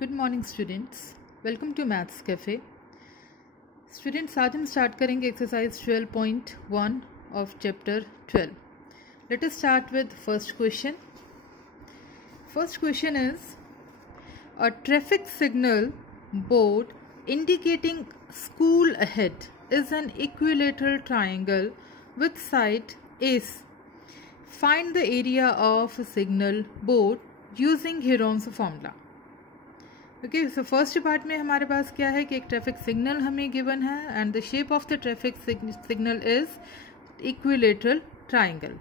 Good morning students, welcome to maths cafe. Students, आज हम start करेंगे exercise 12.1 of chapter 12। Let us start with first question. First question is a traffic signal board indicating school ahead is an equilateral triangle with side AC. Find the area of a signal board using Heron's formula. Okay, so first part में हमारे पास क्या है कि एक traffic signal हमें given है and the shape of the traffic signal is equilateral triangle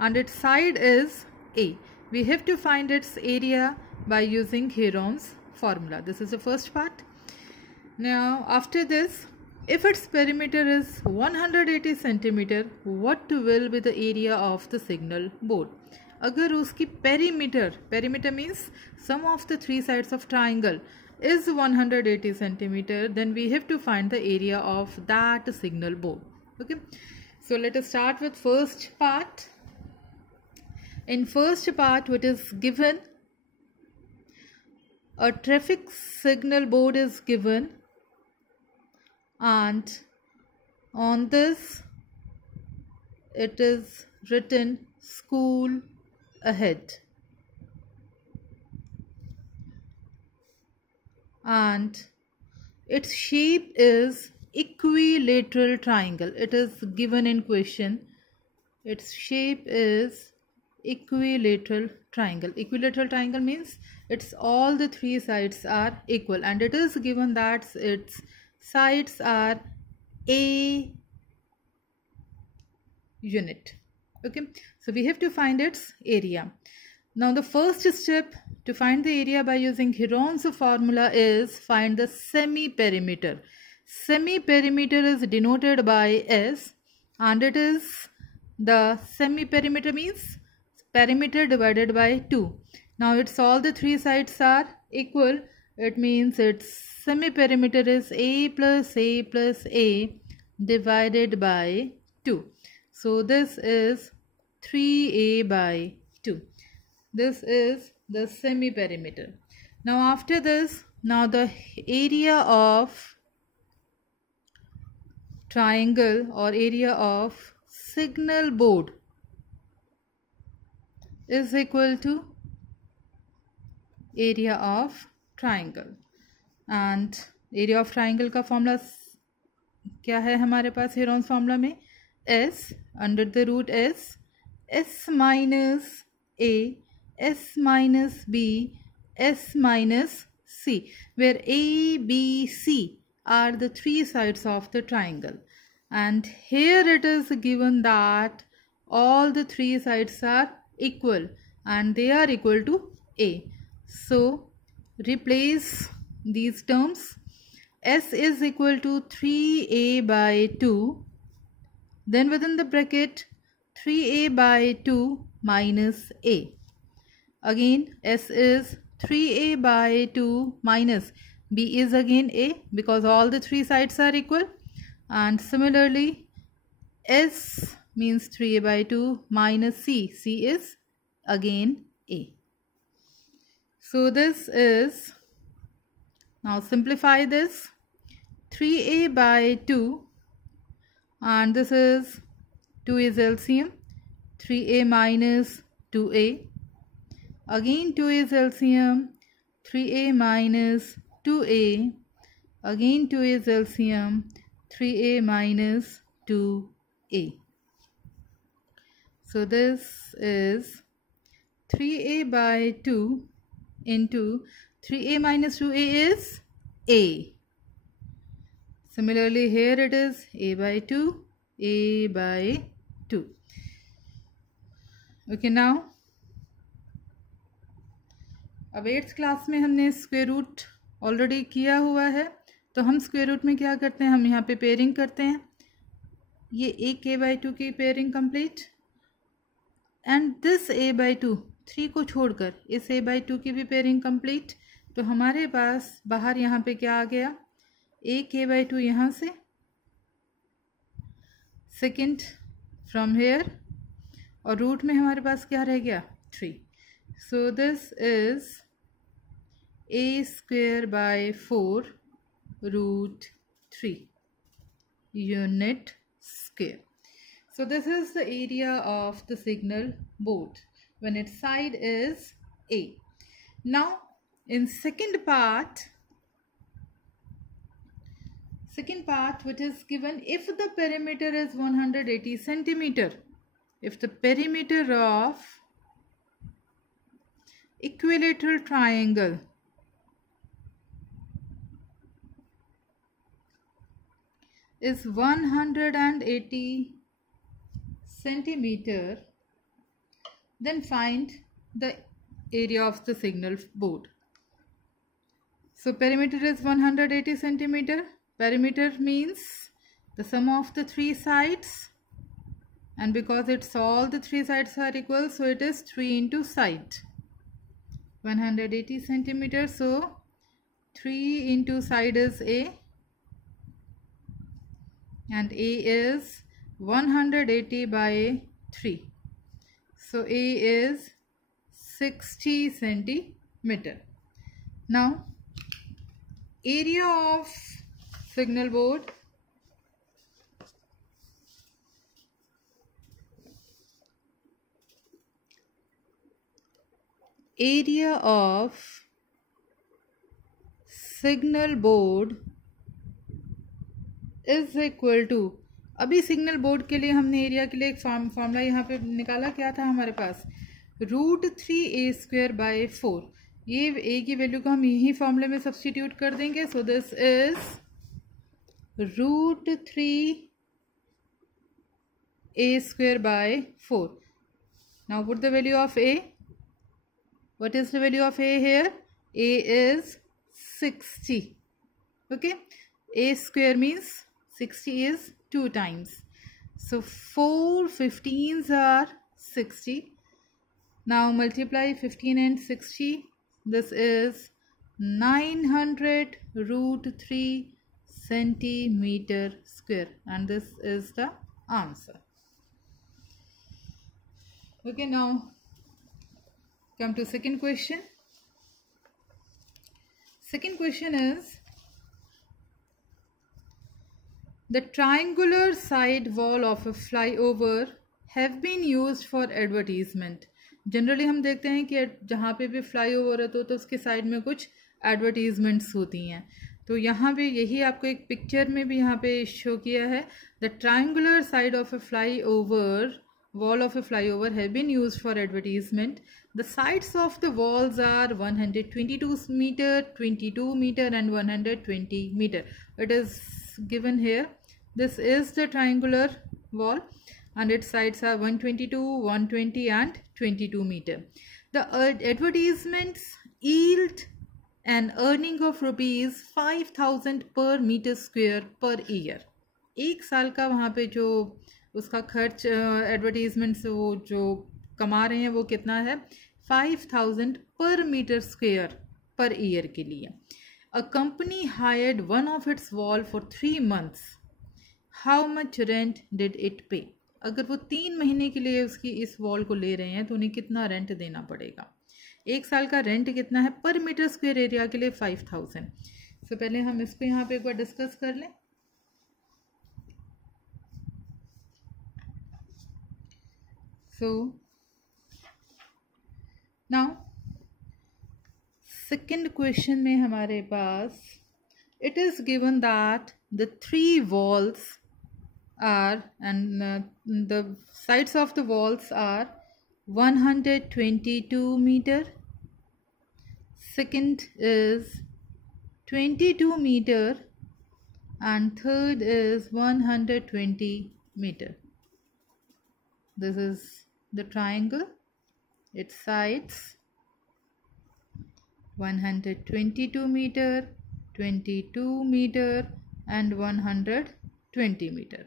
and its side is a. We have to find its area by using Heron's formula. This is the first part. Now after this, if its perimeter is 180 centimeter, what will be the area of the signal board? अगर उसकी perimeter means sum of the three sides of triangle is 180 centimeter, then we have to find the area of that signal board. Okay, so let us start with first part. In first part, what is given? A traffic signal board is given, and on this it is written school ahead, and its shape is equilateral triangle. It is given in question. Its shape is equilateral triangle. Equilateral triangle means it's all the three sides are equal, and it is given that its sides are a unit. Okay, so we have to find its area. Now the first step to find the area by using Heron's formula is find the semi-perimeter. Semi-perimeter is denoted by S, and it is the semi-perimeter means perimeter divided by 2. Now it's all the three sides are equal. It means its semi-perimeter is a plus a plus a divided by 2. So this is 3a by 2. This is the semi-perimeter. Now after this, now the area of triangle or area of signal board is equal to area of triangle. And area of triangle का formula क्या है हमारे पास Heron's formula में? S under the root S, S minus A, S minus B, S minus C, where A, B, C are the three sides of the triangle, and here it is given that all the three sides are equal and they are equal to A. So replace these terms. S is equal to 3a by 2, then within the bracket 3a by 2 minus a. Again S is 3a by 2 minus B is again a, because all the three sides are equal, and similarly S means 3a by 2 minus C. C is again a. So this is, now simplify this, 3a by 2, and this is 2 is LCM, 3a minus 2a, again 2 is LCM, 3a minus 2a, again 2 is LCM, 3a minus 2a. So this is 3a by 2 into 3a minus 2a is a. Similarly here it is a by 2, a by 2. Okay, now अब 8th class में हमने square root already किया हुआ है, तो हम square root में क्या करते हैं, हम यहाँ पे पेयरिंग करते हैं. ये एक a by 2 की pairing complete, and this a by 2 3 को छोड़कर इस a by 2 की भी पेयरिंग कंप्लीट. तो हमारे पास बाहर यहाँ पे क्या आ गया, एक a by 2 यहाँ से, सेकेंड फ्रॉम हेयर, और रूट में हमारे पास क्या रह गया, 3. So this is a square by 4 root 3 unit square. So this is the area of the signal board when its side is A. Now in second part which is given, if the perimeter is 180 centimeter, if the perimeter of equilateral triangle is 180 centimeter, then find the area of the signal board. So perimeter is 180 centimeter. Perimeter means the sum of the three sides, and because it's all the three sides are equal, so it is 3 into side. 180 centimeter, so 3 into side is A, and A is 180 by 3, so A is 60 centimeter. Now area of signal board, area of signal board is equal to, अभी signal board के लिए हमने area के लिए एक formula यहाँ पे निकाला, क्या था हमारे पास, √3a² by 4. ये a की वैल्यू को हम यही फॉर्मूले में सब्स्टिट्यूट कर देंगे. So this is √3a² by 4. Now put the value of a. What is the value of a here? A is 60. Okay, a square means 60 is 2 times. So 4 15s are 60. Now multiply 15 and 60. This is 900 √3 centimeter square, and this is the answer. Okay, now come to second question. Second question is, the triangular side wall of a flyover have been used for advertisement. Generally हम देखते हैं कि जहाँ पे भी flyover है तो उसके साइड में कुछ एडवर्टीजमेंट्स होती हैं. तो यहाँ पे यही आपको एक पिक्चर में भी यहाँ पे शो किया है. The triangular side of a flyover, wall of a flyover have been used for advertisement. The sides of the walls are 122 meter, 22 meter and 120 meter. It is given here. This is the triangular wall and its sides are 122, 120 and 22 meter. The advertisements yield an earning of rupees 5,000 per meter square per year. एक साल का वहाँ पे जो उसका खर्च advertisement से वो जो कमा रहे हैं वो कितना है, 5,000 पर मीटर स्क्वेयर पर ईयर के लिए. A company hired one of its wall for 3 months. How much rent did it पे? अगर वो 3 महीने के लिए उसकी इस वॉल को ले रहे हैं तो उन्हें कितना रेंट देना पड़ेगा. एक साल का रेंट कितना है पर मीटर स्क्वेयर एरिया के लिए? 5,000. तो पहले हम इसको यहाँ पे एक बार डिस्कस कर लें. So now second question में हमारे पास it is given that the 3 walls are and the sides of the walls are 122 meter, second is 22 meter and third is 120 meter. This is the triangle, its sides 122 meter, 22 meter and 120 meter.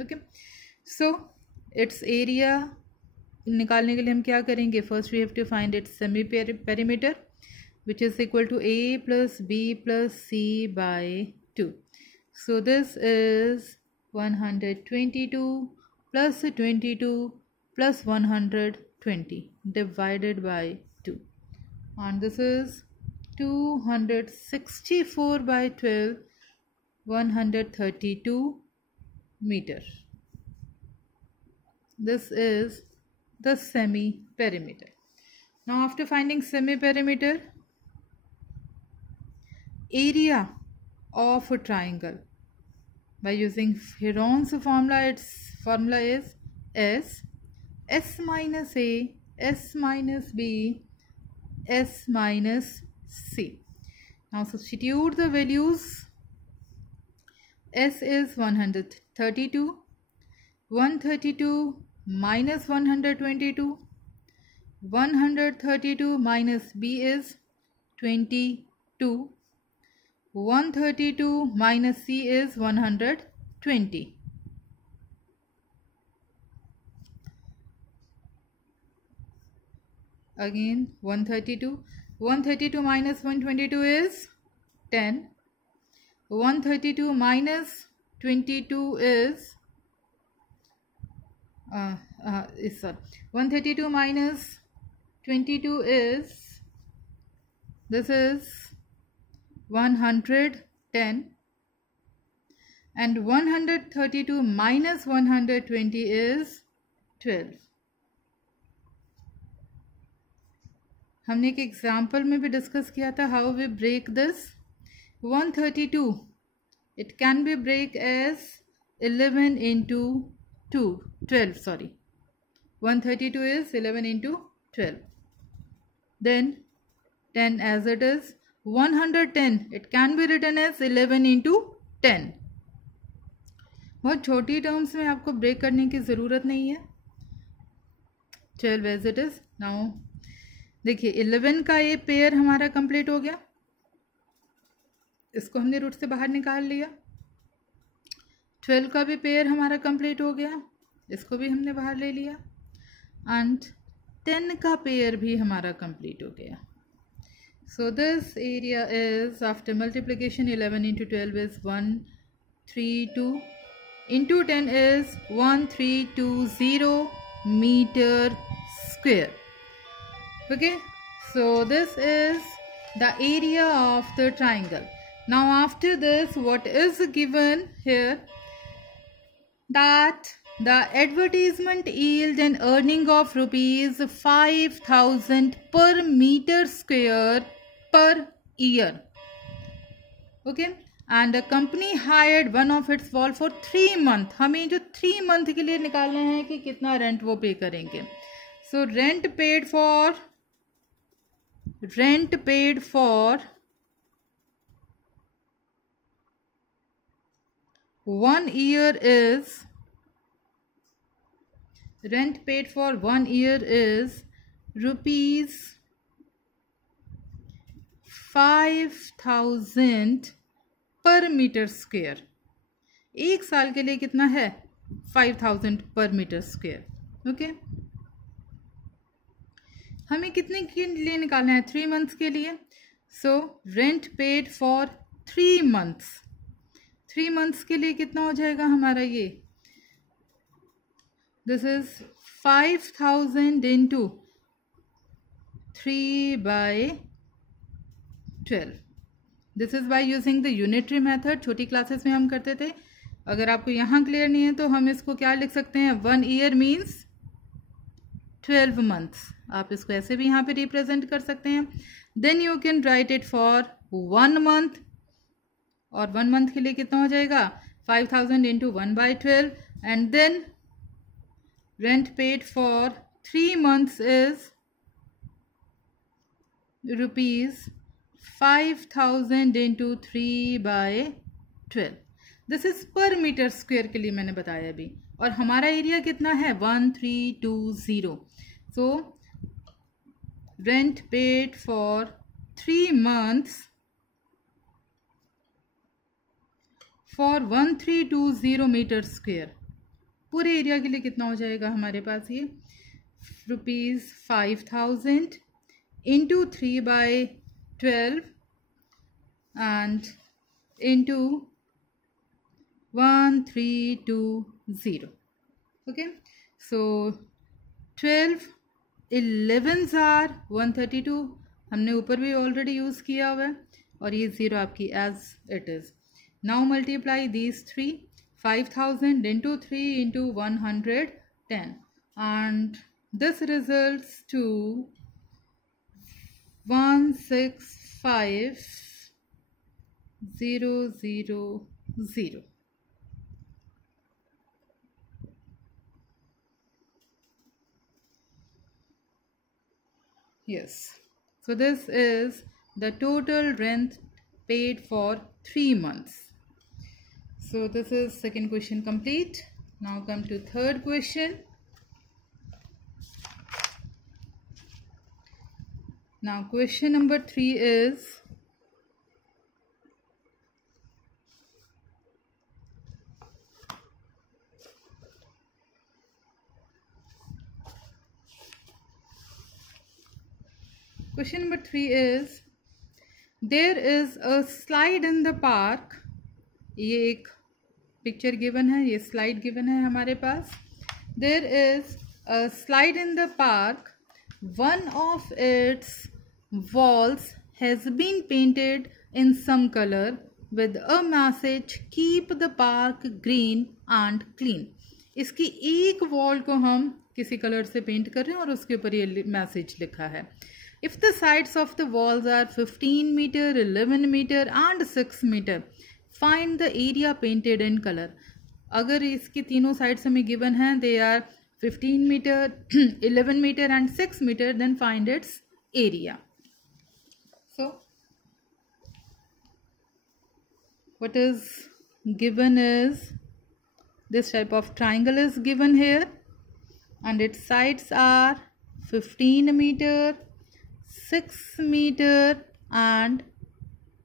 Okay, so its area निकालने के लिए हम क्या करेंगे? First we have to find its semi perimeter which is equal to a plus b plus c by 2. So this is 122 plus 22 plus 120 divided by 2, and this is 264 by 12, 132 meter. This is the semi-perimeter. Now after finding semi-perimeter, area of a triangle by using Heron's formula, its formula is S minus A, S minus B, S minus C. Now substitute the values. S is 132, 132 minus 122, 132 minus B is 22, 132 minus C is 120. Again 132 minus 122 is 10, 132 minus 22 is 132 minus 22 is, this is 110, and 132 minus 120 is 12. हमने एक example में भी discuss किया था how we break this. 132 it can be break as 11 into 12, sorry, 132 is 11 into 12, then 10 as it is. 110 it can be written as 11 into 10. बहुत छोटी terms में आपको ब्रेक करने की ज़रूरत नहीं है. 12 as it is. नाउ देखिए 11 का ये पेयर हमारा कंप्लीट हो गया, इसको हमने रूट से बाहर निकाल लिया. 12 का भी पेयर हमारा कंप्लीट हो गया, इसको भी हमने बाहर ले लिया. एंड 10 का पेयर भी हमारा कंप्लीट हो गया. So this area is, after multiplication, 11 into 12 is 132, into 10 is 1320 meter square. Okay, so this is the area of the triangle. Now after this, what is given here, that the advertisement yield an earning of rupees 5,000 per meter square per year. Okay, and the company hired one of its wall for 3 months. हमें जो 3 month के लिए निकालना है कि कितना rent वो पे करेंगे. So rent paid for 1 year is, rent paid for 1 year is rupees 5,000 पर मीटर स्क्वायर. एक साल के लिए कितना है, 5,000 पर मीटर स्क्वायर. ओके, हमें कितने के लिए निकालना है, 3 months के लिए. सो rent paid for 3 months. 3 months के लिए कितना हो जाएगा हमारा ये, this is 5,000 into 3/12. This is by using the unitary method. छोटी क्लासेस में हम करते थे. अगर आपको यहाँ क्लियर नहीं है तो हम इसको क्या लिख सकते हैं, 1 year मीन्स 12 months. आप इसको ऐसे भी यहाँ पे रिप्रेजेंट कर सकते हैं. Then you can write it for 1 month, और 1 month के लिए कितना हो जाएगा, 5,000 into 1/12, and then rent paid for 3 months is rupees 5,000 into 3/12. This is per metre square के लिए मैंने बताया अभी. और हमारा एरिया कितना है, 1320. So rent paid for 3 months for 1320 metre square. पूरे एरिया के लिए कितना हो जाएगा हमारे पास, ये rupees 5,000 into 3/12 and into 1320. Okay, so 12 11s are 132 हमने ऊपर भी ऑलरेडी यूज़ किया हुआ है, और ये 0 आपकी as it is. Now multiply these 3, 5000 into 3 into 110, and this results to 165,000. Yes, so this is the total rent paid for 3 months. So this is second question complete. Now come to third question. Now question number 3 is, there is a slide in the park. ये एक picture given है, ये slide given है हमारे पास. There is a slide in the park. One of its walls has been painted in some color with a message, keep the park green and clean. इसकी एक wall को हम किसी colour से पेंट कर रहे हैं और उसके ऊपर ये मैसेज लिखा है. If the sides of the walls are 15 meter, 11 meter and 6 meter, find the area painted in color. अगर इसकी तीनों साइड्स हमें गिवन हैं, they are 15 meter, 11 meter and 6 meter, then find its area. So what is given is, this type of triangle is given here and its sides are 15 meter, 6 meter and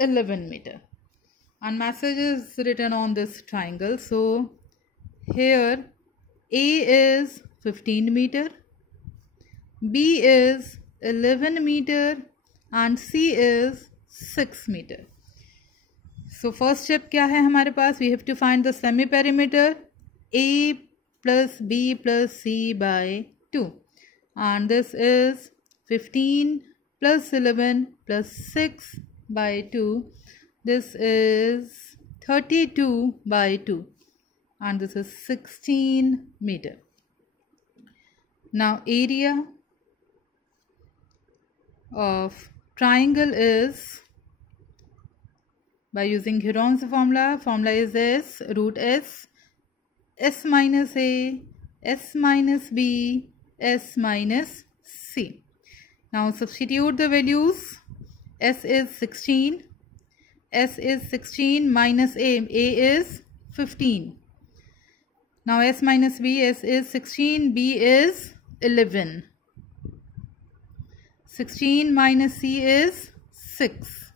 11 meter, and message is written on this triangle. So here A is 15 meter, B is 11 meter and C is 6 meter. So first step क्या है हमारे पास, we have to find the semi perimeter A plus B plus C by 2, and this is 15 plus 11 plus 6 by 2. This is 32 by 2, and this is 16 meter. Now area of triangle is, by using Heron's formula is S root S, S minus A, S minus B, S minus C. Now substitute the values. S is 16. S is 16 minus A. A is 15. Now S minus B. S is 16. B is 11. 16 minus C is 6.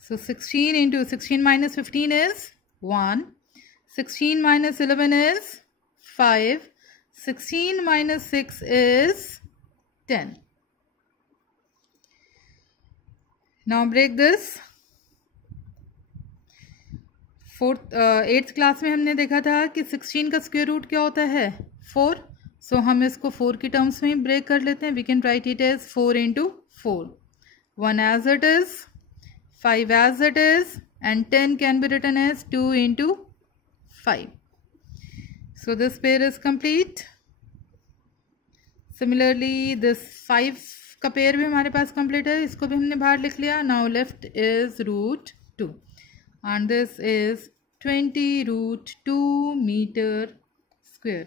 So 16 into 16 minus 15 is 1. 16 minus 11 is 5. 16 minus 6 is 10. Now break this. 8th class में हमने देखा था कि 16 का square root क्या होता है, 4. सो हम इसको 4 की टर्म्स में ब्रेक कर लेते हैं. We can write it as 4 into 4. 1 as it is, 5 as it is, and 10 can be written as 2 into 5. So this pair is complete. Similarly this 5 का पेयर भी हमारे पास कंप्लीट है, इसको भी हमने बाहर लिख लिया. Now left is root 2 and this is 20 root 2 meter square.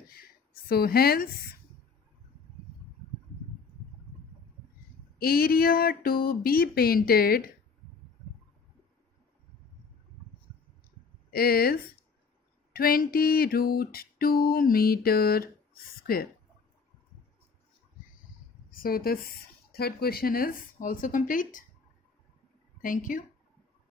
So hence area to be painted is 20 root 2 meter square. So this third question is also complete. Thank you.